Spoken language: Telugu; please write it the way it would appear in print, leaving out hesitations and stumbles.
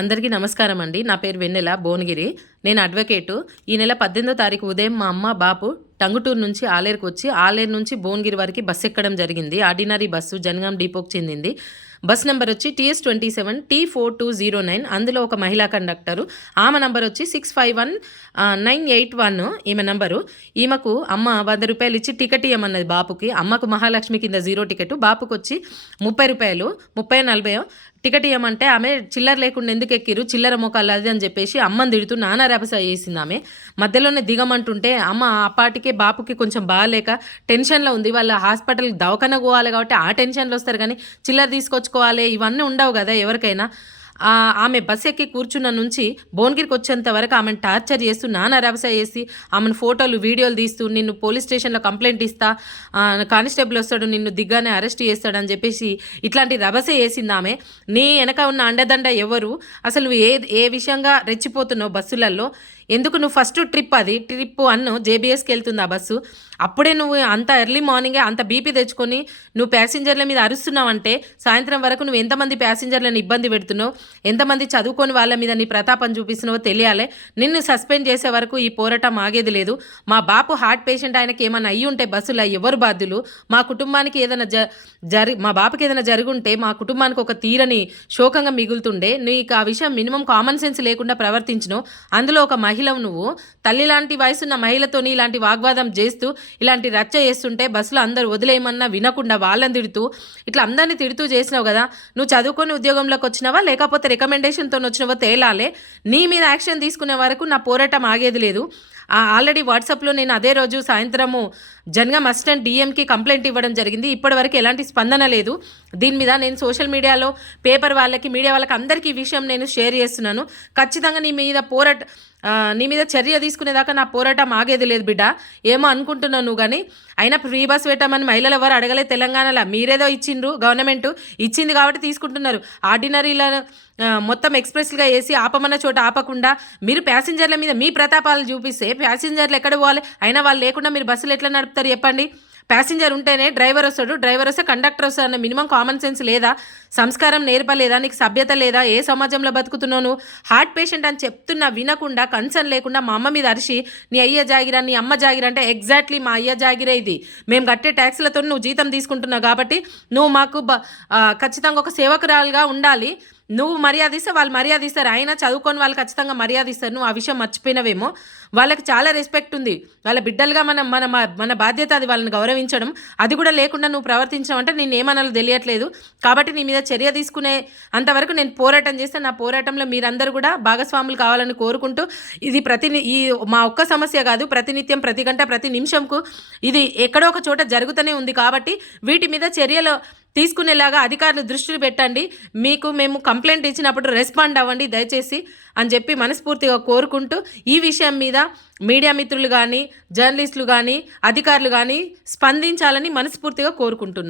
అందరికీ నమస్కారం అండి. నా పేరు వెన్నెల భువనగిరి. నేను అడ్వకేటు. ఈ నెల 18వ తారీఖు ఉదయం మా అమ్మ, బాపు టంగుటూరు నుంచి ఆలేరుకు వచ్చి, ఆలేరు నుంచి భువనగిరి వరకు బస్సు ఎక్కడం జరిగింది. ఆర్డినరీ బస్సు జనగాం డిపోకి చెందింది. బస్ నెంబర్ వచ్చి TS27 T4209. అందులో ఒక మహిళా కండక్టరు. ఆమె నంబర్ వచ్చి 651981 ఈమె నంబరు. ఈమెకు అమ్మ 100 రూపాయలు ఇచ్చి టికెట్ ఇవ్వమన్నది బాపుకి. అమ్మకు మహాలక్ష్మి కింద 0 టికెట్, బాపుకి వచ్చి 30 రూపాయలు 30-40 టికెట్ ఇవ్వమంటే ఆమె చిల్లర లేకుండా ఎందుకు ఎక్కిరు, చిల్లర మోకాలు అది అని చెప్పేసి అమ్మని తిడుతూ నానా రభస చేసింది. ఆమె మధ్యలోనే దిగమంటుంటే అమ్మ అప్పటికే బాపుకి కొంచెం బాగాలేక టెన్షన్లో ఉంది. వాళ్ళ హాస్పిటల్కి దవాఖాన పోవాలి కాబట్టి ఆ టెన్షన్లో వస్తారు, కానీ చిల్లర తీసుకొచ్చుకోవాలి ఇవన్నీ ఉండవు కదా ఎవరికైనా. ఆమె బస్ ఎక్కి కూర్చున్న నుంచి భువనగిరికి వచ్చేంత వరకు ఆమెను టార్చర్ చేస్తూ నానా రభస చేసి ఆమెను ఫోటోలు వీడియోలు తీస్తూ నిన్ను పోలీస్ స్టేషన్లో కంప్లైంట్ ఇస్తా, కానిస్టేబుల్ వస్తాడు నిన్ను దిగ్గానే అరెస్ట్ చేస్తాడని చెప్పేసి ఇట్లాంటి రభస చేసింది ఆమె. నీ వెనక ఉన్న అండదండ ఎవరు, అసలు నువ్వు ఏ విషయంగా రెచ్చిపోతున్నావు బస్సులలో, ఎందుకు నువ్వు ఫస్ట్ ట్రిప్ అన్ను JBSకి వెళ్తుంది ఆ బస్సు. అప్పుడే నువ్వు అంత ఎర్లీ మార్నింగే అంత బీపీ తెచ్చుకొని నువ్వు ప్యాసింజర్ల మీద అరుస్తున్నావంటే సాయంత్రం వరకు నువ్వు ఎంతమంది ప్యాసింజర్లను ఇబ్బంది పెడుతున్నావు, ఎంతమంది చదువుకొని వాళ్ళ మీద నీ ప్రతాపం చూపిస్తున్నావో తెలియాలి. నిన్ను సస్పెండ్ చేసే వరకు ఈ పోరాటం ఆగేది లేదు. మా బాపు హార్ట్ పేషెంట్, ఆయనకి ఏమైనా అయ్యి ఉంటే బస్సులో ఎవరు బాధ్యులు, మా కుటుంబానికి ఏదైనా మా బాపుకి ఏదైనా జరుగుంటే మా కుటుంబానికి ఒక తీరని శోకంగా మిగులుతుండే. నీకు ఆ విషయం మినిమం కామన్ సెన్స్ లేకుండా ప్రవర్తించినావు. అందులో ఒక మహిళవు నువ్వు. తల్లి లాంటి వయసున్న మహిళతోని ఇలాంటి వాగ్వాదం చేస్తూ ఇలాంటి రచ్చ చేస్తుంటే బస్సులో అందరూ వదిలేయమన్నా వినకుండా వాళ్ళని తిడుతూ ఇట్లా అందరినీ తిడుతూ చేసినావు కదా. నువ్వు చదువుకొని ఉద్యోగంలోకి వచ్చినావా లేకపోతే రికమెండేషన్తో వచ్చినావో తేలాలే. నీ మీద యాక్షన్ తీసుకునే వరకు నా పోరాటం ఆగేది లేదు. ఆల్రెడీ వాట్సాప్లో నేను అదే రోజు సాయంత్రము జనగాం అసిస్టెంట్ DMకి కంప్లైంట్ ఇవ్వడం జరిగింది. ఇప్పటివరకు ఎలాంటి స్పందన లేదు. దీని మీద నేను సోషల్ మీడియాలో పేపర్ వాళ్ళకి, మీడియా వాళ్ళకి అందరికీ ఈ విషయం నేను షేర్ చేస్తున్నాను. ఖచ్చితంగా నీ మీద చర్య తీసుకునేదాకా నా పోరాటం ఆగేది లేదు బిడ్డ. ఏమో అనుకుంటున్నావు నువ్వు, కానీ అయినా ఫ్రీ బస్ పెట్టమని మహిళలు ఎవరు అడగలే తెలంగాణలో. మీరేదో ఇచ్చిండ్రు, గవర్నమెంట్ ఇచ్చింది కాబట్టి తీసుకుంటున్నారు. ఆర్డినరీలో మొత్తం ఎక్స్ప్రెస్గా వేసి ఆపమన్న చోట ఆపకుండా మీరు ప్యాసింజర్ల మీద మీ ప్రతాపాలు చూపిస్తే ప్యాసింజర్లు ఎక్కడ పోవాలి? అయినా వాళ్ళు లేకుండా మీరు బస్సులు ఎట్లా నడుపుతారు చెప్పండి? ప్యాసింజర్ ఉంటేనే డ్రైవర్ వస్తాడు, డ్రైవర్ వస్తే కండక్టర్ వస్తాడు అన్న మినిమం కామన్ సెన్స్ లేదా? సంస్కారం నేర్పలేదా? నీకు సభ్యత లేదా? ఏ సమాజంలో బతుకుతున్నావు? హార్ట్ పేషెంట్ అని చెప్తున్నా వినకుండా, కన్సర్న్ లేకుండా మా అమ్మ మీద అరిచి నీ అయ్య జాగిరా, నీ అమ్మ జాగిరా అంటే ఎగ్జాక్ట్లీ మా అయ్య జాగిరే ఇది. మేము కట్టే ట్యాక్స్లతో నువ్వు జీతం తీసుకుంటున్నావు కాబట్టి నువ్వు మాకు ఖచ్చితంగా ఒక సేవకురాలుగా ఉండాలి. నువ్వు మర్యాద ఇస్తే వాళ్ళు మర్యాద ఇస్తారు. అయినా చదువుకొని వాళ్ళు ఖచ్చితంగా మర్యాద ఇస్తారు. నువ్వు ఆ విషయం మర్చిపోయినవేమో. వాళ్ళకి చాలా రెస్పెక్ట్ ఉంది. వాళ్ళ బిడ్డలుగా మన బాధ్యత అది, వాళ్ళని గౌరవించడం. అది కూడా లేకుండా నువ్వు ప్రవర్తించావంటే నేను ఏమనాలో తెలియట్లేదు. కాబట్టి నీ మీద చర్య తీసుకునే అంతవరకు నేను పోరాటం చేస్తే నా పోరాటంలో మీరందరూ కూడా భాగస్వాములు కావాలని కోరుకుంటూ, ఇది మా ఒక్క సమస్య కాదు, ప్రతినిత్యం, ప్రతి గంట, ప్రతి నిమిషంకు ఇది ఎక్కడో ఒక చోట జరుగుతూనే ఉంది. కాబట్టి వీటి మీద చర్యలు తీసుకునేలాగా అధికారులు దృష్టిని పెట్టండి. మేము కంప్లైంట్ ఇచ్చినప్పుడు రెస్పాండ్ అవ్వండి దయచేసి అని చెప్పి మనస్ఫూర్తిగా కోరుకుంటూ, ఈ విషయం మీద మీడియా మిత్రులు కానీ, జర్నలిస్టులు కానీ, అధికారులు కానీ స్పందించాలని మనస్ఫూర్తిగా కోరుకుంటున్నాను.